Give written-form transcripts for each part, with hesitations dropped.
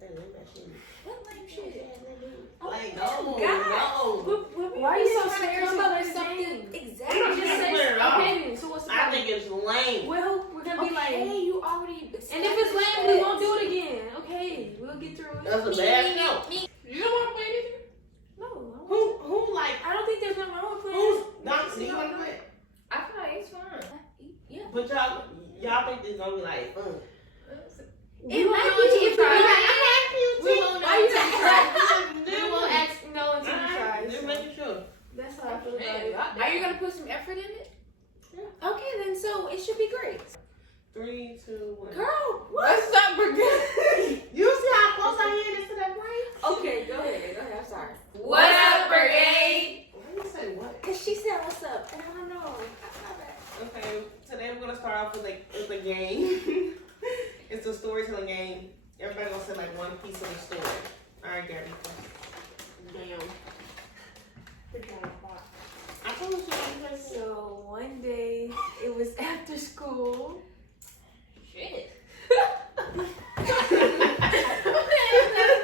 with that lame ass shit. What lame shit? Like, no. Why are you so trying to serious come about up with this something? game? Exactly. You Just just say, clear it off. okay then, so what's the I problem? think it's lame. We're gonna be like, Hey, you already. and if it's lame, we won't do it again. Okay, we'll get through it. That's a bad show. You don't want to play this? No, Who like, I don't think there's nothing wrong with playing. who's not, do you want to play? I feel like it's fun. Yeah. But y'all think this gonna be like fun? We It won't might know be until we if try. we won't know Why you until not we try? try. We won't ask no until we try. Just so making sure. That's how I feel about it. Are you gonna put some effort in it? Yeah. Okay, then so it should be great. 3, 2, 1. Girl, What's up, brigade? You see how close I am to that brain? Okay, go ahead. I'm sorry. What's up, brigade? Why you say what? Cause she said what's up, and I don't know. Okay, today we're gonna start off with a game. It's a storytelling game. Everybody gonna say like one piece of the story. All right, Gabby. Damn. I told you. So one day it was after school. Shit.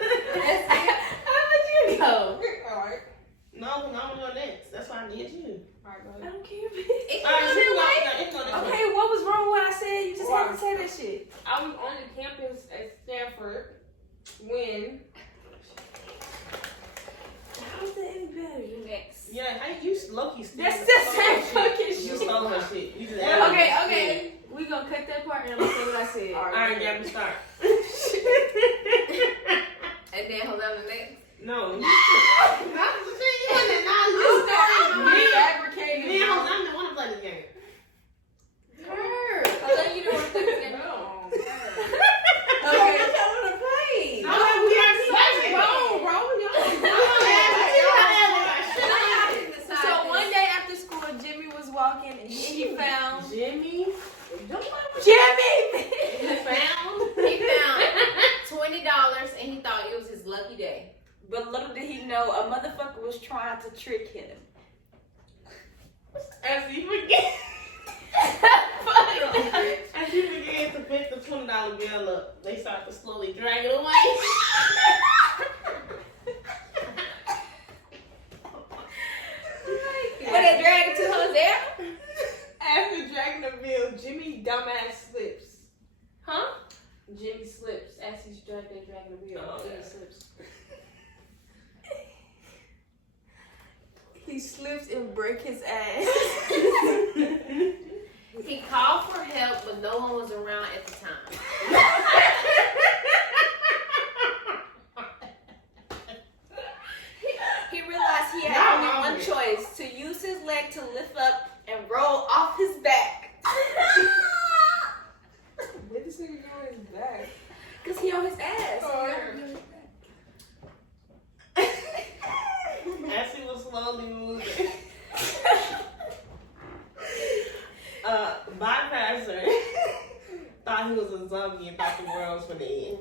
How would you go? Alright. No, I'm going next. That's why I need you. I don't care. All right, you go. Okay, what was wrong with what I said? You just had to say that shit. I was on the campus at Stanford when. How's that any better? Next. Yeah, you low-key stole That's the same fucking You shit. stole her shit. You just added Okay. We gonna cut that part and I'm gonna say what I said. All right, Gabby, start. And then hold on the next. No. Fabricated. Me and Jose, I don't want to play this game. Her. I thought you didn't want to play with No. Okay. I don't want to play. I'm like, we are playing. So one day after school, Jimmy was walking and he found Jimmy? Jimmy. He found? He found $20 and he thought it was his lucky day. But little did he know, a motherfucker was trying to trick him. As he began. As he began to pick the $20 bill up, they start to slowly drag it away. But they dragged it to Jose. After dragging the bill, Jimmy dumbass slips. Huh? Jimmy slips as he's dragging the wheel. Oh, Jimmy yeah. slips. He slipped and broke his ass. He called for help, but no one was around at the time. He realized he had only one choice, to use his leg to lift up and roll off his back. Where this nigga go his back? Cause he on his ass. As he was slowly moving. Bypasser thought he was a zombie and thought the world was for the end.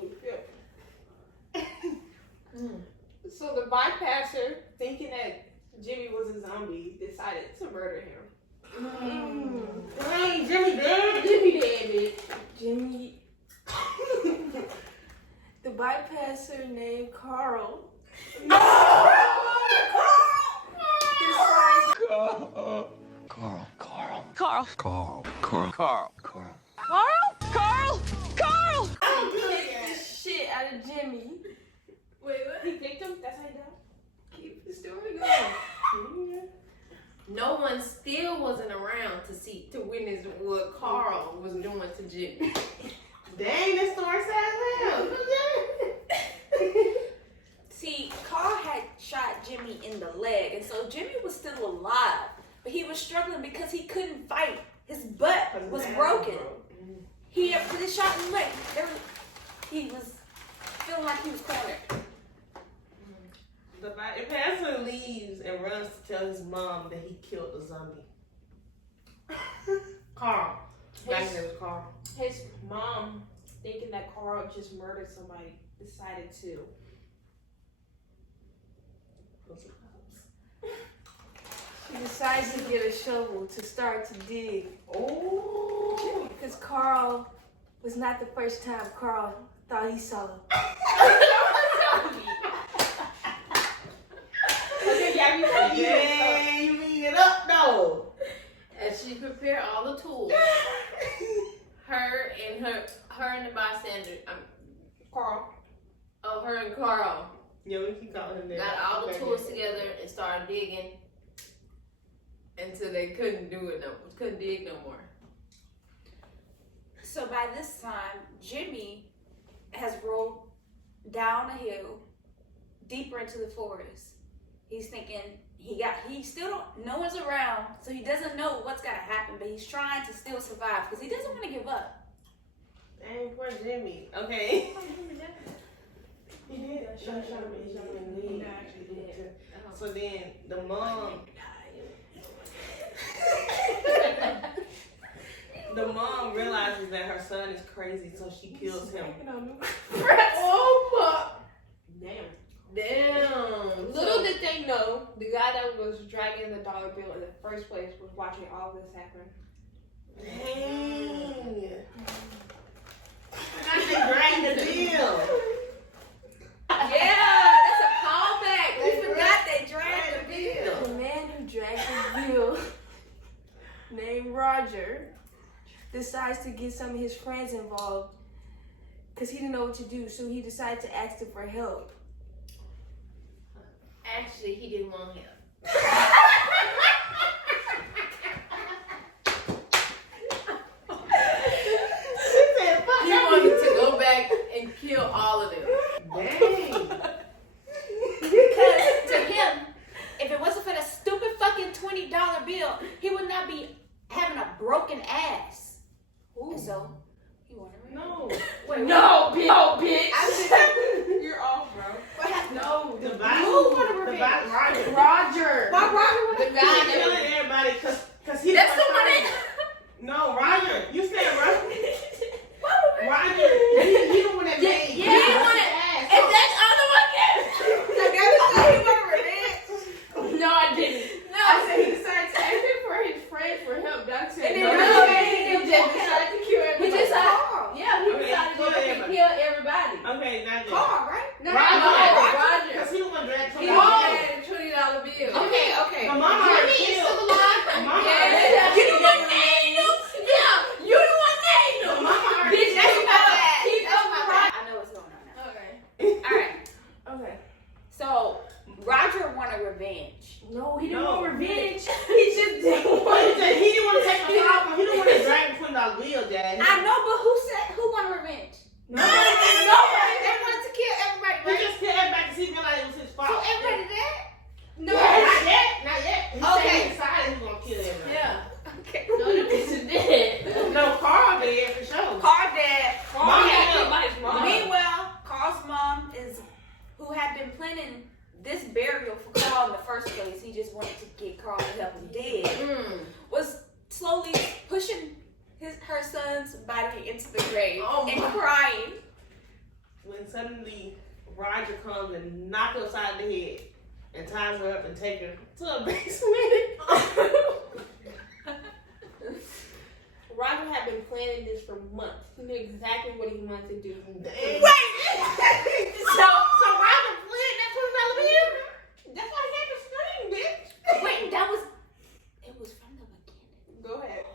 So the bypasser, thinking that Jimmy was a zombie, decided to murder him. Dang, Jimmy dead. Jimmy dead, bitch. Jimmy. The bypasser named Carl. Kicked the shit out of Jimmy. Wait, what? He picked him? That's how he died? Keep the story going. No one still wasn't around to witness what Carl was doing to Jimmy. Dang, this story sad well. See, Carl had shot Jimmy in the leg, and so Jimmy was still alive, but he was struggling because he couldn't fight. His butt was broken. He put his shot in the leg. He was feeling like he was cornered. The pastor leaves and runs to tell his mom that he killed the zombie. Carl. Back name was Carl. His mom, thinking that Carl just murdered somebody, decided to. She decides to get a shovel to start to dig. Oh. Because Carl was not the first time Carl thought he saw. Yeah, you mean it up though. As she prepared all the tools, her and the bystander, Carl. her and Carl Yeah, we keep calling him that. got all the tools together and started digging until they couldn't dig no more. So by this time, Jimmy has rolled down a hill deeper into the forest. He's thinking he still don't, no one's around, so he doesn't know what's gonna happen, but he's trying to still survive because he doesn't want to give up. Dang, poor Jimmy. Okay. He did. Shut him. So then the mom. The mom realizes that her son is crazy, so she kills him. Oh my! Damn. Little did they know, the guy that was dragging the dollar bill in the first place was watching all this happen. Dang. They dragged the bill. Yeah, that's a callback. We forgot they dragged the bill. The man who dragged the bill, named Roger, decides to get some of his friends involved because he didn't know what to do, so he decided to ask them for help. Actually, he didn't want him. He wanted to go back and kill all of them. Dang. Because to him, if it wasn't for the stupid fucking $20 bill, he would not be having a broken ass. And so he wanted to No. Wait, No, bitch. You're off, bro. what happened? No. The Who Bible. wanna The revenge? Bible. Roger. Roger. Why Roger would The guy killing everybody because he. That's the the one one. that. No, Roger. You said Roger. Roger. He the one that made. He didn't want it. And that's other one came. No, I didn't. No. I said he decided to ask him for his friends for help. That's it. And No, then he just decided to kill everybody. He just Yeah, he Okay, decided to kill go and everybody. kill everybody. Okay, not that. Carl, right? No, Roger. Because he the one that He dragged had a $20 bill. Okay. The mama already Jimmy is killed. still alive. The mama Yeah. already You the one named him. Yeah. You the one named The him. mama already Bitch, that's killed. my bad. That's my bad. I know what's going on now. Okay. Alright, Okay. so Roger wanted revenge. No, he didn't No. want revenge. He just didn't want He said he didn't want to take the problem. He didn't want to drag the $20 bill, Dad. I know, but who wanted revenge? Nobody. Nobody. They wanted to kill everybody, He right? just killed everybody because he realized it was his fault. So everybody dead? No, not yet. Not yet. He said Okay. he decided he was going to kill everybody. Yeah. Okay. No, the bitch is dead. No, Carl did for sure. Carl dead. Mom Yeah, had killed by his mom. Meanwhile, Carl's mom who had been planning this burial for Carl in the first place, he just wanted to get Carl to help him dead, was slowly pushing her son's body into the grave Oh and my. crying. When suddenly Roger comes and knocks her upside the head and ties her up and take her to a basement. Roger had been planning this for months. He knew exactly what he wanted to do. Dang. So Roger fled that $20 bill? That's why he had to scream, bitch. wait, it was from the beginning. Go ahead.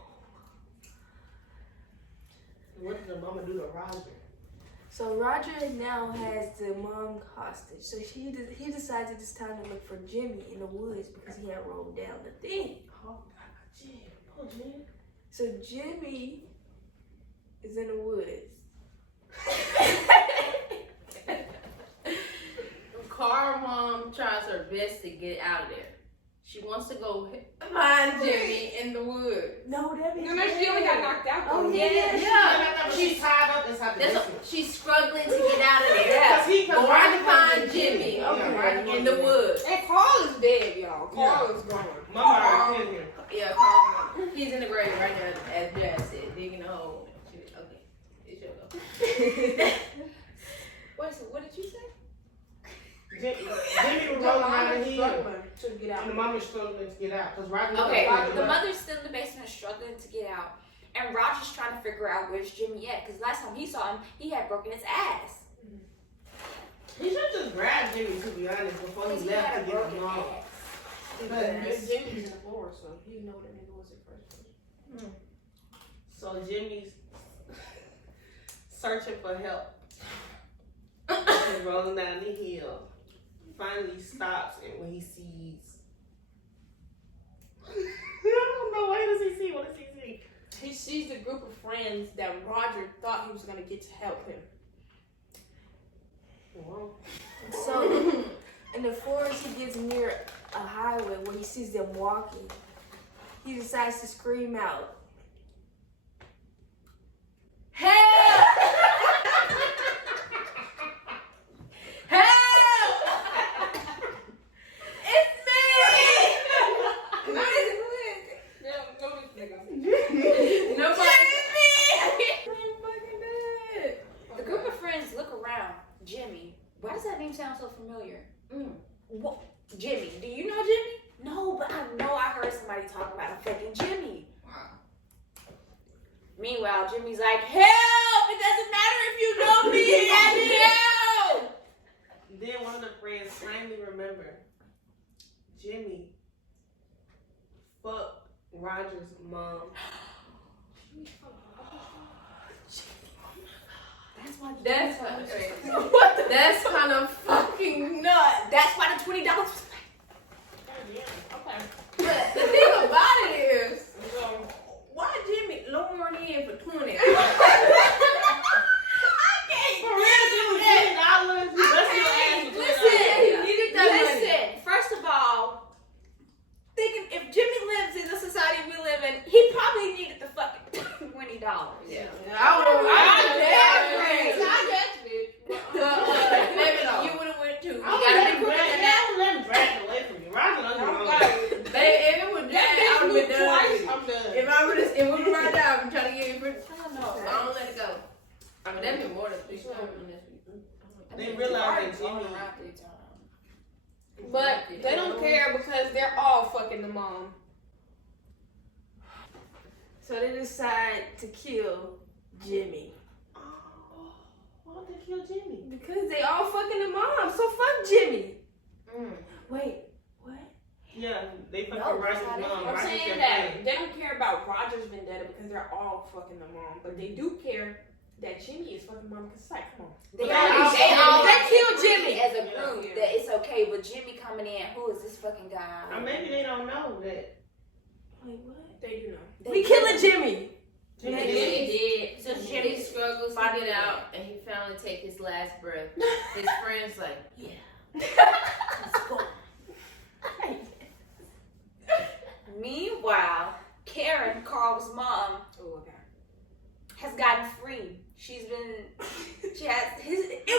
What did the mama do to Roger? So Roger now has the mom hostage. So he decides at this time to look for Jimmy in the woods because he had rolled down the thing. Oh, Jim. Poor Jim. So Jimmy is in the woods. Carl mom tries her best to get out of there. She wants to go find Jimmy in the woods. No, that means Remember, she only got knocked out. Oh, though. yeah. She's tied up inside the That's basement. she's struggling to get out of there. Because he comes Going right to find Jimmy in the woods. And Carl is dead, y'all. Carl is gone. Mama already killed him. Yeah, Carl. He's in the grave right now, as Jazz said, digging a hole. Okay, it's your go. What did you say? Jimmy was rolling around the hill. Struggling to get out. And the mama was struggling to get out. Because Roger Okay, was the mother's still in the basement struggling to get out. and Roger's trying to figure out where's Jimmy at, because last time he saw him, he had broken his ass. He should just grab Jimmy, to be honest, before he left to get him home. But Jimmy's in the floor, so he know that nigga was at first. So Jimmy's searching for help. He's rolling down the hill. Finally stops, and when he sees, I don't know, what does he see? What does he see? He sees the group of friends that Roger thought he was gonna get to help him. Well, So, in the forest, he gets near a highway where he sees them walking. He decides to scream out, "Help! Help! It's me!" Nobody. The group of friends look around. Jimmy. Why does that name sound so familiar? What? Jimmy. Do you know Jimmy? No, but I know I heard somebody talk about a fucking Jimmy. Meanwhile, Jimmy's like, help! It doesn't matter if you know me, I need help! then one of the friends finally remember Jimmy fucked Roger's mom. That's That's kind of fucking nuts. That's why the $20 was Okay. But the thing about it is, why Jimmy lowering in for 20? For real, it was $20. You bust your ass for $20. Listen, first of all, thinking if Jimmy lives in the society we live in, he probably needed the fucking $20. Yeah. You would have went too. You gotta be quick at that. Let him drag it away from you. Roger, don't get If it was that, I would have been done. I'm done. If I would have, it would have right now. I'm trying to get you. I don't know. I don't let it go. I mean, that'd be more than 3 times. They realize that Jimmy. But they don't care because they're all fucking the mom. So they decide to kill Jimmy. Why would they kill Jimmy? Because they all fucking the mom, so fuck Jimmy. Wait, what? Yeah, they fucking No, Roger's that's not mom. it. I'm Roger's saying their that friend. they don't care about Roger's vendetta because they're all fucking the mom, but they do care that Jimmy is fucking mom because it's like, come on. They But all they killed agree Jimmy. as a group that it's okay, but Jimmy coming in, who is this fucking guy? Or maybe they don't know that. Wait, what? They do know. We killing Jimmy. Jimmy He did. did. So Jimmy struggles to get out, and he finally take his last breath. His friend's like, yeah. Let's go. Meanwhile, Karen, Carl's mom, Oh, okay. has gotten free. It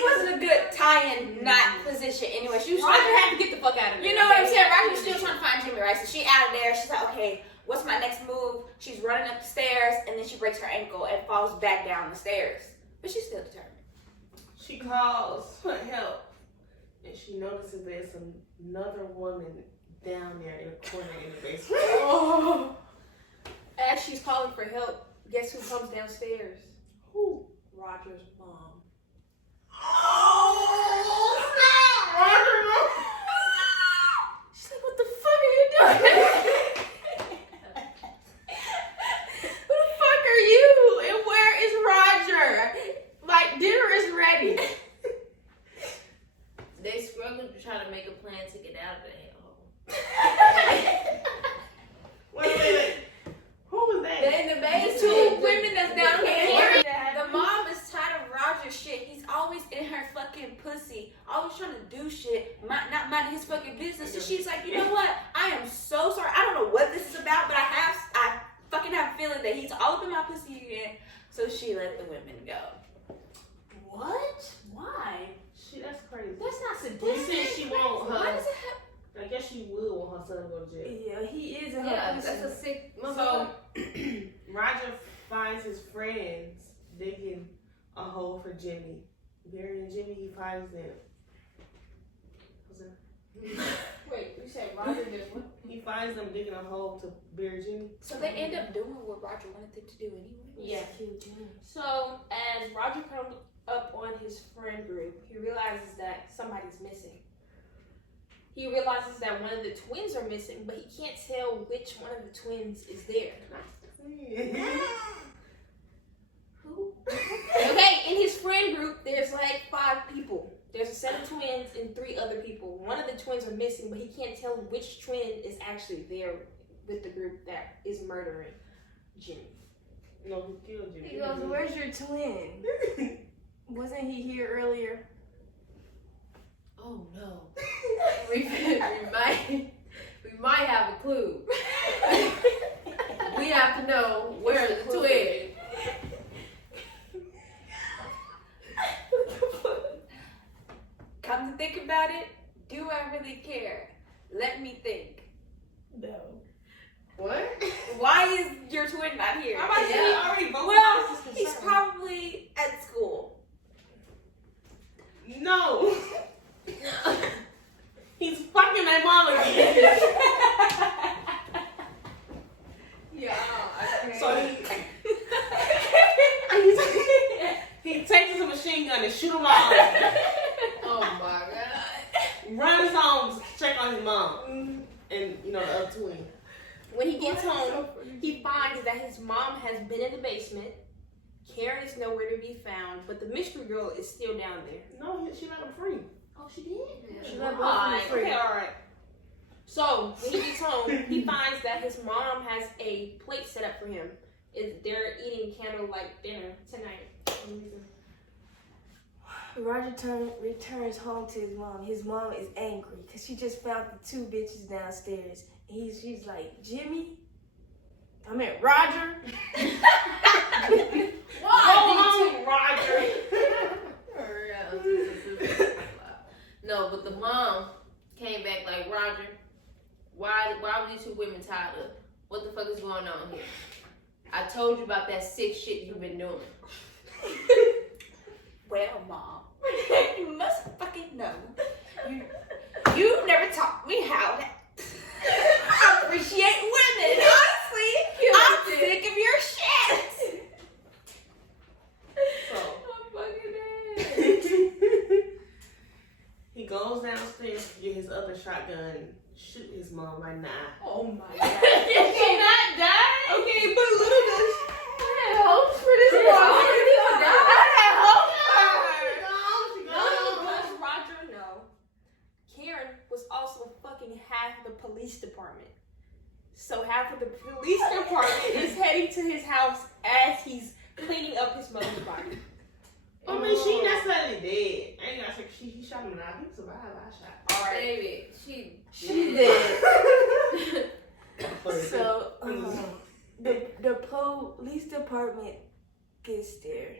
wasn't a good tie-in knot position anyway. She was Roger trying had to get the fuck out of there. you know what I'm saying? Roger was still trying to find Jimmy, right? So she out of there. She's like, okay, what's my next move? She's running up the stairs, and then she breaks her ankle and falls back down the stairs. But she's still determined. She calls for help, and she notices there's another woman down there in the corner in the basement. Oh. As she's calling for help, guess who comes downstairs? Who? Roger's mom. Oh, snap! Roger, no! She's like, what the fuck are you doing? Who the fuck are you? And where is Roger? Like, dinner is ready. They struggle to try to make a plan to get out of the hellhole. Wait. Who was that? They in the These basement. two women that's down here. The mom is tired of Roger's shit. He's always in her fucking pussy, always trying to do shit, not minding his fucking business. So she's like, you know what? I am so sorry. I don't know what this is about, but I fucking have a feeling that he's all up in my pussy again. So she let the women go. What? Why? That's crazy. That's not She sadistic. said she won't Why her. does it happen? I guess she will want her son to go to jail. Yeah, he is in her Yeah, pussy. that's a sick So Roger finds his friends digging a hole for Jimmy. Burying Jimmy, he finds them. What's that? Wait, you said Roger did what? He He finds them digging a hole to bury Jimmy. So they end up doing what Roger wanted them to do anyway. Yeah. So as Roger comes up on his friend group, he realizes that somebody's missing. He realizes that one of the twins are missing, but he can't tell which one of the twins is there. Who? Okay, in his friend group, there's like 5 people. There's a set of twins and 3 other people. One of the twins are missing, but he can't tell which twin is actually there with the group that is murdering Jimmy. No, who killed Jimmy? He goes, "Where's your twin? Wasn't he here earlier?" Oh no. we might have a clue. We have to know where the twin. Come to think about it, do I really care? Let me think. No. What? Why is your twin not here? I'm about to say he already voted. Well, he's probably at school. No. He's fucking my mom again. Yeah, okay. So he takes his machine gun and shoot them all. Oh my god. Runs home to check on his mom. And, you know, the other twin. When he gets home, he finds that his mom has been in the basement. Karen is nowhere to be found, but the mystery girl is still down there. No, she let him free. Oh, she did? She let both of them Alright, free. okay, alright. So, when he gets home, he finds that his mom has a plate set up for him. They're eating candlelight dinner tonight. Roger returns home to his mom. His mom is angry because she just found the 2 bitches downstairs. And she's like, "Jimmy? I mean, Roger?" Go home, Roger. No, but the mom came back like, "Roger, why were these 2 women tied up? What the fuck is going on here? I told you about that sick shit you've been doing." Well, Mom, you must fucking know. You never taught me how to appreciate women. Honestly, I'm sick of your shit. So, I'm fucking dead. he goes downstairs to get his other shotgun and shoot his mom right in the eye. Oh my god. Did she not die? Okay, but little does I had hopes for this woman. I had hopes does Roger know Karen was also fucking half the police department. So half of the police department is heading to his house as he's cleaning up his mother's body. I mean, she ain't necessarily dead. I ain't gotta say he shot him in the eye. He survived. I shot. Alright, baby. She did. So, the police department gets there,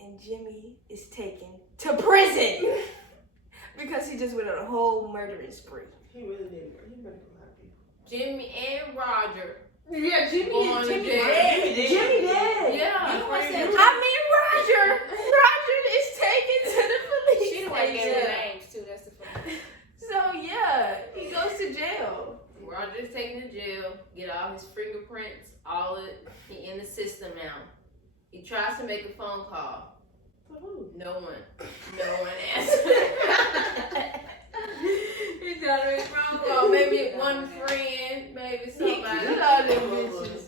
and Jimmy is taken to prison because he just went on a whole murdering spree. He really did. He murdered a lot of people. Jimmy and Roger. Yeah, Jimmy Going is to Jimmy. jail. Jimmy did. Yeah. You know what I said? Roger. Roger is taken to the police She the one gave station. the names too. That's the fun. So yeah, he goes to jail. Roger's taken to jail, get all his fingerprints, he in the system now. He tries to make a phone call. No one answers. He's trying to make a phone call. Maybe one friend, maybe somebody. He killed all them bitches.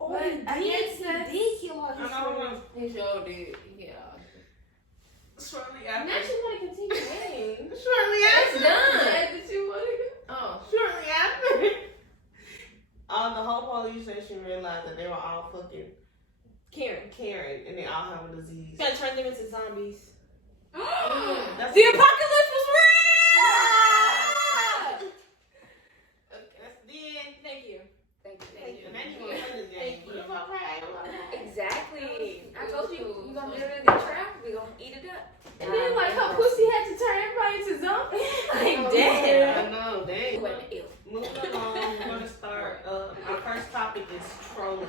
Oh, But I guess he did kill all his I know friends. He sure did. Yeah. Shortly Now after. she want to continue winning. Shortly It's after. done. Did you want to go? Oh. Shortly after. The whole police station realized that they were all fucking Karen, and they all have a disease. Gotta turn them into zombies. That's The apocalypse was real! That's the end. Thank you. Thank And then you gonna play this game. What about crying? Exactly. I told you, you gonna get it in the trap, we gonna eat it up. And then like her pussy had to turn everybody into zombies. Like damn. I know, dang. You wasn't ill. Moving along, we're gonna start. Our first topic is trolling.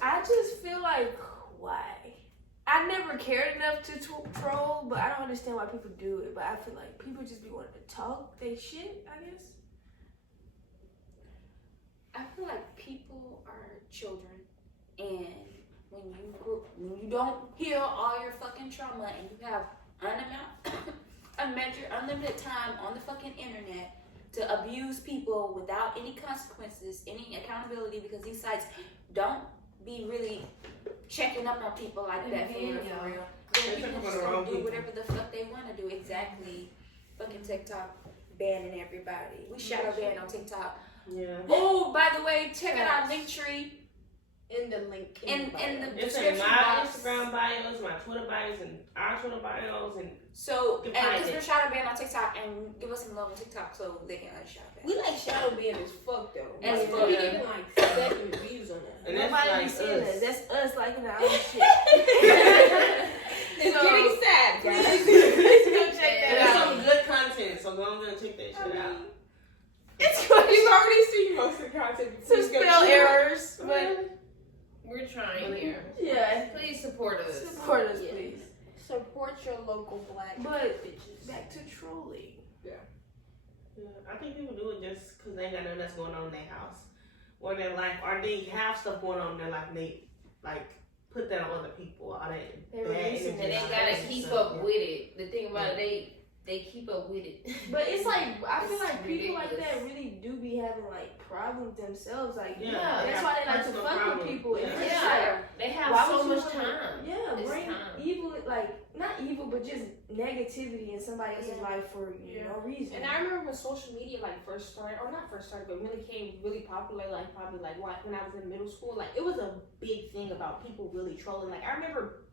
I just feel like why? I never cared enough to troll, but I don't understand why people do it. But I feel like people just be wanting to talk they shit, I guess. I feel like people are children, and when you don't heal all your fucking trauma, and you have unlimited time on the fucking internet to abuse people without any consequences, any accountability, because these sites don't be really checking up on people like that for real. Then people just gonna do whatever the fuck they want to do. Exactly. Fucking TikTok banning everybody. We shadow ban on TikTok. Yeah. Oh, by the way, check out our Linktree In the link. in the It's in description my box. Instagram bios, my Twitter bios, and our Twitter bios, and So, You can and find because it. we're shadow ban on TikTok, and give us some love on TikTok so they can shadow ban. We like shadow ban as fuck though. As Like, fuck. we getting like 7 views on that. and that's Nobody like be seeing us. us. That's us liking our own shit. It's So- getting sad, guys. Please go check And that it's out. some good content, so go on and check that shit out. It's going You've already seen most of the content. some Please go spell check it out. errors, but We're trying here. yeah, Please support us. support us, Yeah. please. Support your local black But bitches. back to trolling. Yeah, I think people do it just because they ain't got nothing that's going on in their house or their life, or they have stuff going on in their life. And they like put that on other people. All that They bad releasing energy And they out gotta there and keep stuff, up yeah. with it. The thing about it, they keep up with it. But it's like I feel It's like people like ridiculous. that really do be having like problems themselves. Like Yeah, that's they why have they like to personal fuck with problems. people. And Yeah. it's just Yeah. like, They have why so would you much wanna- time. yeah, It's bring time. evil, like not evil, but just negativity in somebody else's Yeah. life for no reason. And I remember when social media like first started, or not first started, but really came really popular, like probably like when I was in middle school, like it was a big thing about people really trolling. Like I remember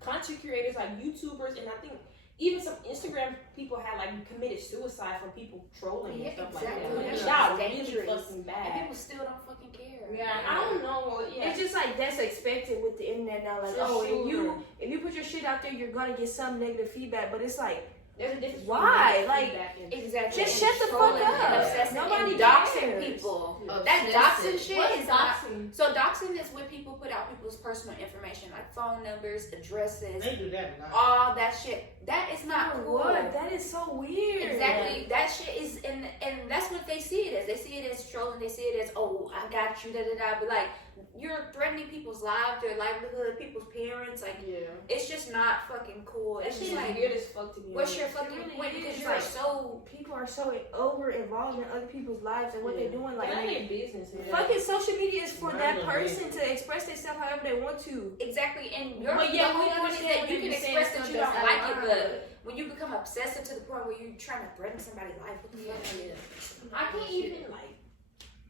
content creators, like YouTubers, and I think even some Instagram people had like committed suicide from people trolling Yeah, and stuff exactly. like that. That's Like, that was dangerous. really fucking And bad. people still don't fucking care. Yeah, I don't know. Yeah, It's just like that's expected with the internet now. Like, For oh, sure. if you put your shit out there, you're gonna get some negative feedback. But it's like, there's a difference. Why? between Like, feedback and Exactly. Just And shut the fuck trolling up. And obsessing Nobody and doxing cares. people. Yeah. That doxing Obsessive. shit What is is not. doxing? So doxing is when people put out people's personal information, like phone numbers, addresses, They do that a lot. all that shit. That is not for cool. what? That is so weird. Exactly. That shit is, and that's what they see it as. They see it as trolling. They see it as, oh, I got you, da da da. But like, you're threatening people's lives, their livelihood, people's parents. Like, yeah, it's just not fucking cool. that It's shit just is like, weird as fuck to me. what's your It fucking really point? is, Because you're like, so. People are so over involved in other people's lives and what they're doing. Like, Get out of your business, man. fucking social media is for Mind that your person business. to express themselves however they want to. Exactly, and your But yeah, the we whole point is understand that you what can you're saying, express that stuff you that's don't out of like it, line, but when you become obsessive to the point where you're trying to threaten somebody's life, what the fuck? I can't even like.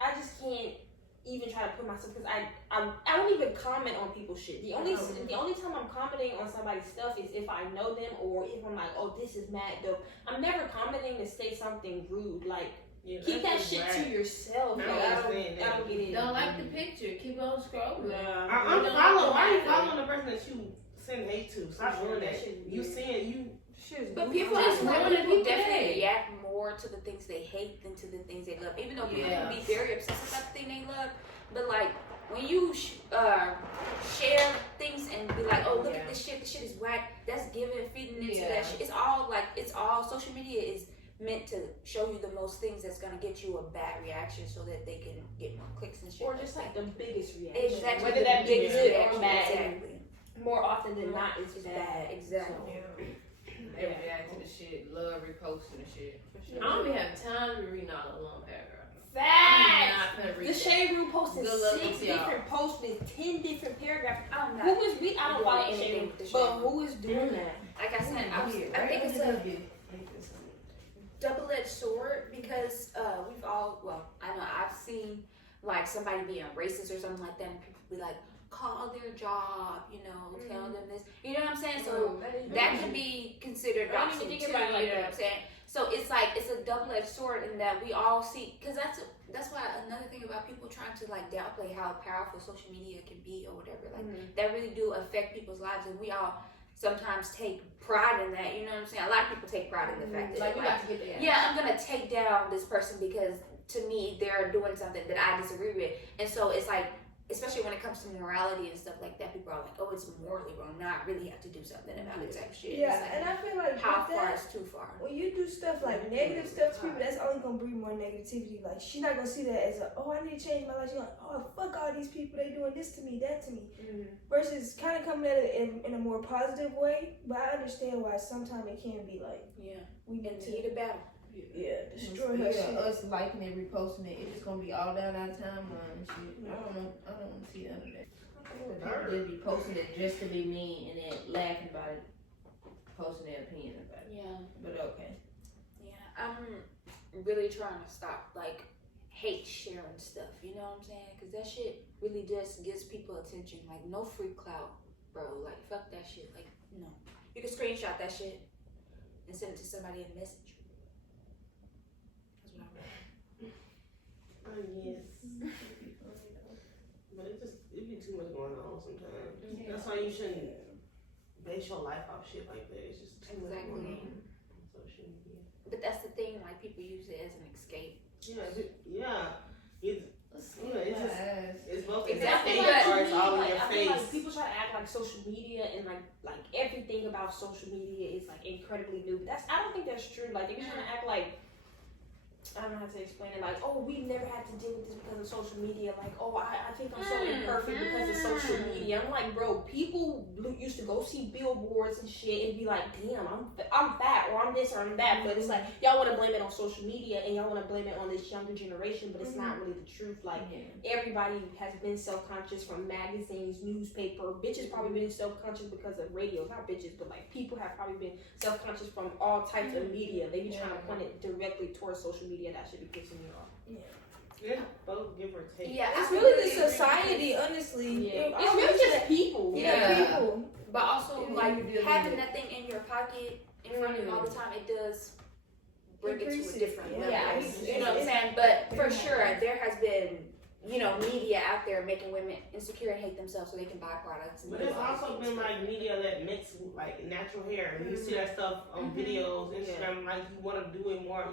I just can't even try to put myself because I don't even comment on people's shit. The only time I'm commenting on somebody's stuff is if I know them or if I'm like, oh, this is mad dope. I'm never commenting to say something rude. Like Yeah, keep that that's shit just to right. yourself. I Like, understand I don't get it. Don't like the picture. Keep on scrolling. Yeah. I You don't unfollow. Why are you have to following the person that you send hate to? Stop doing that. You seeing you. Shit, But goofy. people Just like ruining people people's definitely day. react more to the things they hate than to the things they love. Even though people Yeah. can be very obsessed about the thing they love, but like when you share things and be like, oh look at this shit is whack. That's feeding into Yeah. that shit. It's all social media is meant to show you the most things that's gonna get you a bad reaction so that they can get more clicks and shit. Or just like the biggest reaction. exactly Whether the that be biggest good reaction, or bad. exactly. More often than not, it's It's bad. bad, exactly. They react to the shit, love reposting the shit. sure. I don't be having time to read all the long paragraph. Facts. I'm not gonna read The that. Shade Room posted Good luck 6 with y'all. different posts with 10 different paragraphs. I'm not. Who is I don't doing follow anything Shade Room, with the Shade but Room. who is doing that? Like I said, I think it's a double-edged sword because we've all, well, I know I've seen like somebody being racist or something like that, and people be like, call their job, tell them this, you know what I'm saying? So that could be considered I didn't even doxing think too, about it like you know what that. I'm saying? So it's like it's a double-edged sword in that we all see, because that's why another thing about people trying to like downplay how powerful social media can be or whatever, like that really do affect people's lives, and we all sometimes take pride in that, you know what I'm saying? A lot of people take pride in the fact that Like, we got to get there. yeah, I'm gonna take down this person because to me they're doing something that I disagree with, and so it's like especially when it comes to morality and stuff like that, people are like, oh, it's morally wrong. Now I really have to do something about it type shit. Yeah, It's like, and I feel like how with far that, is too far? when you do stuff like negative stuff to people, that's only gonna breed more negativity. Like she's not gonna see that as a, oh, I need to change my life. She's like, oh, fuck all these people, they doing this to me, that to me. Versus kind of coming at it in a more positive way. But I understand why sometimes it can be like, Yeah. we need And to, need a battle. destroy her shit. Us liking and reposting it, it's just gonna be all down our timeline and shit. I don't know. I don't want to see none of that. People just be posting it just to be mean and then laughing about it, posting their opinion about it. Yeah. But okay. Yeah. I'm really trying to stop like hate sharing stuff. You know what I'm saying? Because that shit really just gives people attention. Like no free clout, bro. Like fuck that shit. Like no. You can screenshot that shit and send it to somebody in message. That's what I read. Yes. But it be too much going on sometimes. That's why you shouldn't base your life off shit like that. It's just too much going on social media. But that's the thing. Like people use it as an escape. It's both Exactly. escape Like, or it's all in like, your I feel like face. people try to act like social media and like everything about social media is like incredibly new. I don't think that's true. Like they be trying to act like, I don't know how to explain it. Like, oh, we never had to deal with this because of social media. Like, oh, I think I'm so imperfect because of social media. I'm like, bro, people used to go see billboards and shit and be like, damn, I'm fat or I'm this or I'm that. But it's like y'all want to blame it on social media and y'all want to blame it on this younger generation, but it's not really the truth. Like everybody has been self-conscious from magazines, newspaper. Bitches probably been self-conscious because of radio. Not bitches, but like people have probably been self-conscious from all types of media. They be trying to point it directly towards social media. That should be pissing me off. Yeah, both give or take. Yeah, It's really the society, honestly. Yeah. It's really just people. People. But also, like, having that thing in your pocket in front of you all the time, it does bring it to a different level. Yeah. You know what I'm saying? But for sure, there has been, media out there making women insecure and hate themselves so they can buy products. And But there's also been like media that mix like natural hair. And you see that stuff on videos, Instagram, like you want to do it more.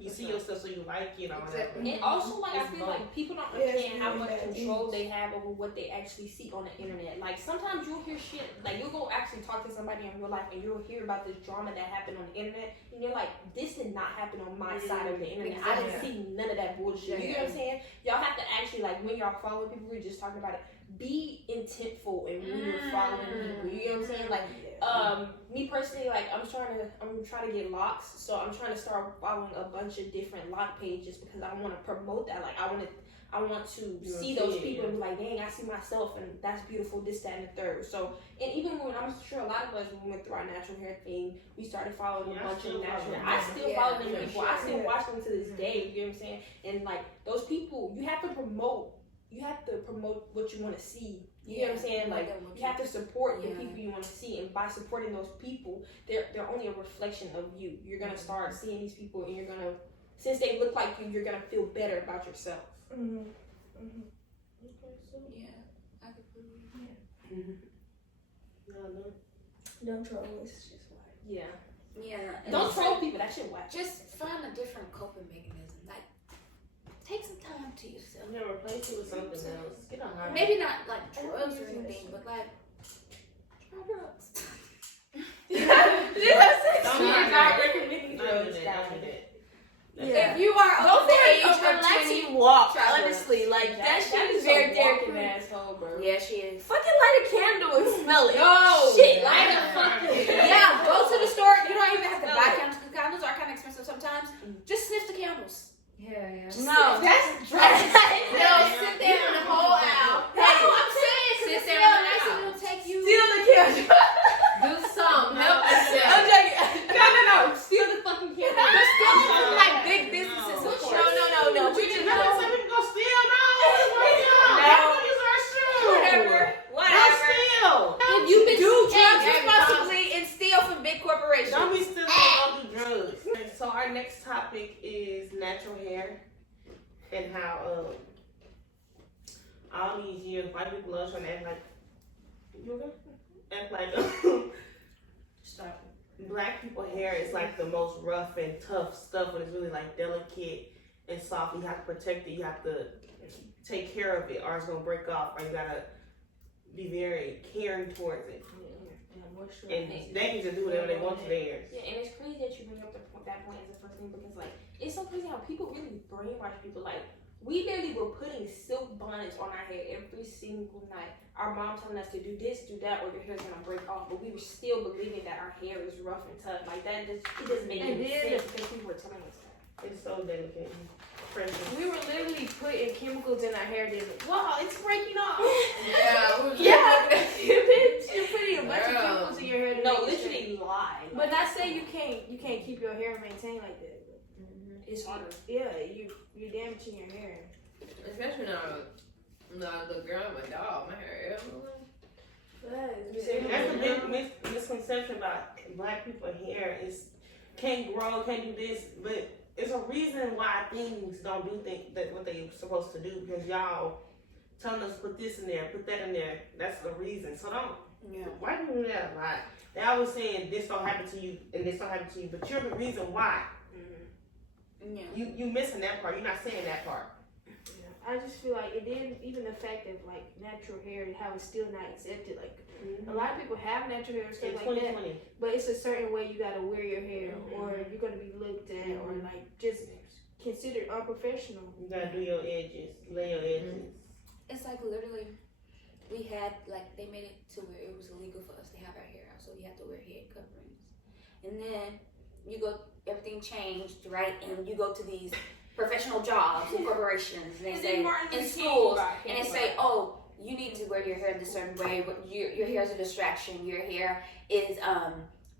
You see yourself so you like it or whatever. And also, like, I It's feel both. like people don't Yeah, it's understand how really much bad. control they have over what they actually see on the internet. Like, sometimes you'll hear shit, like, you'll go actually talk to somebody in real life and you'll hear about this drama that happened on the internet, and you're like, this did not happen on my side of the internet. I didn't see none of that bullshit. You know what I'm saying? Y'all have to actually, like, when y'all following people, we were just talking about it, be intentful in when you're following people. You know what I'm saying? Like, me personally, like I'm trying to get locks, so I'm trying to start following a bunch of different lock pages because I want to promote that. Like I want to see those people and be like, dang, I see myself and that's beautiful, this, that, and the third. So, and even when I'm sure a lot of us when we went through our natural hair thing, we started following a bunch of natural hair. I still follow them people. I still watch them to this day. You know what I'm saying? And like those people, you have to promote what you want to see. You know what I'm saying? Like you have to support the people you want to see, and by supporting those people, they're only a reflection of you. You're gonna start seeing these people, and you're gonna, since they look like you're gonna feel better about yourself. Yeah, I could believe. Don't troll. It's just why. Yeah. Yeah. Don't troll people. That shit whack. Just find a different coping mechanism. Like, take some time to yourself. Yeah, replace it with something else. Get a hobby. Maybe not like drugs or anything, but like try drugs. Yeah. If you are Go over the for age a of 20, relaxing walk. try drugs. Honestly, like that shit is a very walking therapeutic. asshole, bro. Yeah, she is. Fucking light a candle and smell it. No. Shit, Light like a fucking Yeah, go to the store. You don't even have to buy candles because candles are kind of expensive sometimes. Just sniff the candles. Yeah. no. That's drugs. No, sit there in the whole hour. That's what I'm saying. Sit there in the nice and it'll take you. Steal the candle. Do something. Help I'm yourself. joking. No. Steal the fucking candle. But still from like big businesses, of course. No. We We just just know. We go steal now. Whatever. If you been Do drugs every responsibly and steal from big corporations. Don't be stealing. Don't do drugs. So our next topic is natural hair and how all these years white people love trying to act like Stop. black people hair is like the most rough and tough stuff when it's really like delicate and soft. You have to protect it. You have to take care of it, or it's gonna break off. Or you gotta be very caring towards it. And they need to do whatever they want to theirs. Yeah, and it's crazy that you bring up that point as the first thing because, like, it's so crazy how people really brainwash people. Like, we literally were putting silk bonnets on our hair every single night. Our mom telling us to do this, do that, or your hair's gonna break off. But we were still believing that our hair is rough and tough. Like, that just, it doesn't make any sense because people were telling us that. It's so delicate. Precious. We were literally putting chemicals in our hair. Wow, it's breaking off. Yeah. You're putting a bunch of chemicals in your hair. To No, make it literally lie. But not saying you can't keep your hair maintained like that. It's harder. Yeah, you're damaging your hair. Especially now, the girl, my dog, my hair. That's a big misconception about black people's hair. Is can't grow, can't do this, but it's a reason why things don't do that what they're supposed to do because y'all telling us put this in there, put that in there. That's the reason. So don't. Yeah. Why do you do that a lot? They always saying this don't happen to you and this don't happen to you, but you're the reason why. Yeah. You missing that part. You're not saying that part. I just feel like it didn't even the fact of like natural hair and how it's still not accepted. Like a lot of people have natural hair and stuff In like 2020. that, but it's a certain way you gotta wear your hair, or you're gonna be looked at, or like just considered unprofessional. You gotta do your edges, lay your edges. It's like literally, we had like they made it to where it was illegal for us to have our hair out, so we have to wear head coverings. And then you go, everything changed, right? And you go to these professional jobs and corporations, and they say in schools, and they say, oh, you need to wear your hair this certain way. Your hair is a distraction. Your hair is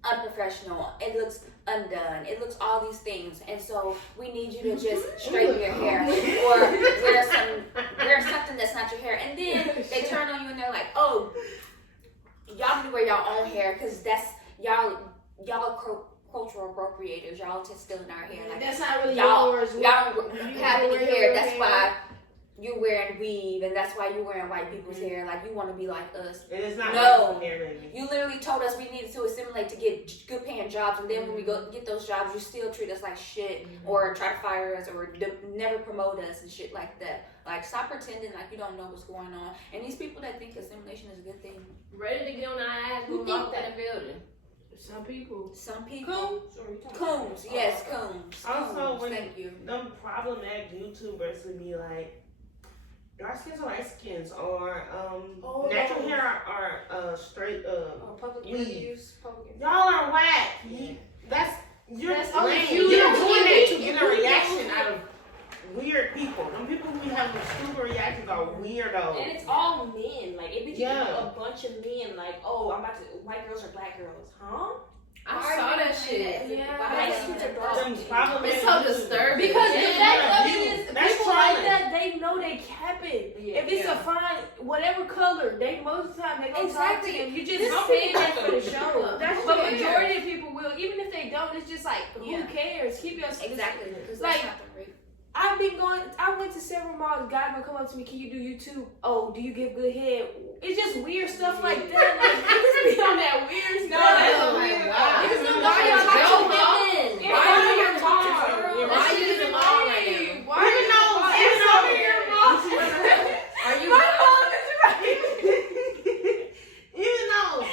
unprofessional. It looks undone. It looks all these things, and so we need you to just straighten your hair or wear something that's not your hair. And then they turn on you and they're like, oh, y'all need to wear your own hair because that's y'all cultural appropriators. Y'all just stealing our hair. Like That's not really y'all yours. have any wear hair. your That's hair. why you're wearing weave, and that's why you're wearing white people's hair. Like you want to be like us. And it's not No. hair, baby. You literally told us we needed to assimilate to get good paying jobs, and then when we go get those jobs, you still treat us like shit, or try to fire us, or never promote us and shit like that. Like stop pretending like you don't know what's going on. And these people that think assimilation is a good thing, Ready to get on our ass Who when we think walk in the building. Some people. some people. Coons? Coons, yes, coons. Also, Coons, when thank you. them problematic YouTubers would be like, dark skins or light skins, or natural hair or straight Public weave. interviews. Y'all are whack. That's only lame. you. You're doing that to You get a don't reaction know. out of weird people. Them people who have stupid reactions are weirdos. And it's all men. Like, it be Yeah. a bunch of men. Like, oh, I'm about to, white girls or black girls. Huh? I saw that shit. Yeah. White skins are dark Them skins. problematic It's so YouTubers. disturbing. Because the Yeah, fact of you- it is, that's people like trolling. that, they know they capping. Yeah. If it's a fine, whatever color, they most of the time they gonna Exactly. talk to them. You just This saying people that for the don't show. That's But weird. majority of people will, even if they don't. It's just like, who Yeah. cares? Keep your Exactly. Because Like- that's not the rape. I went to several malls. Guys gonna come up to me. Can you do YouTube? Oh, do you give good head? It's just weird stuff like that. Like niggas be on that weird stuff. that's weird. Wow. Niggas don't Why know you about so your wrong? women. Yeah, Why why you you your talking mom? to her? That Why shit you is the mom right annoying. now? Why Even you though- why even you though- over here, mom? Are you My mom is right. Even though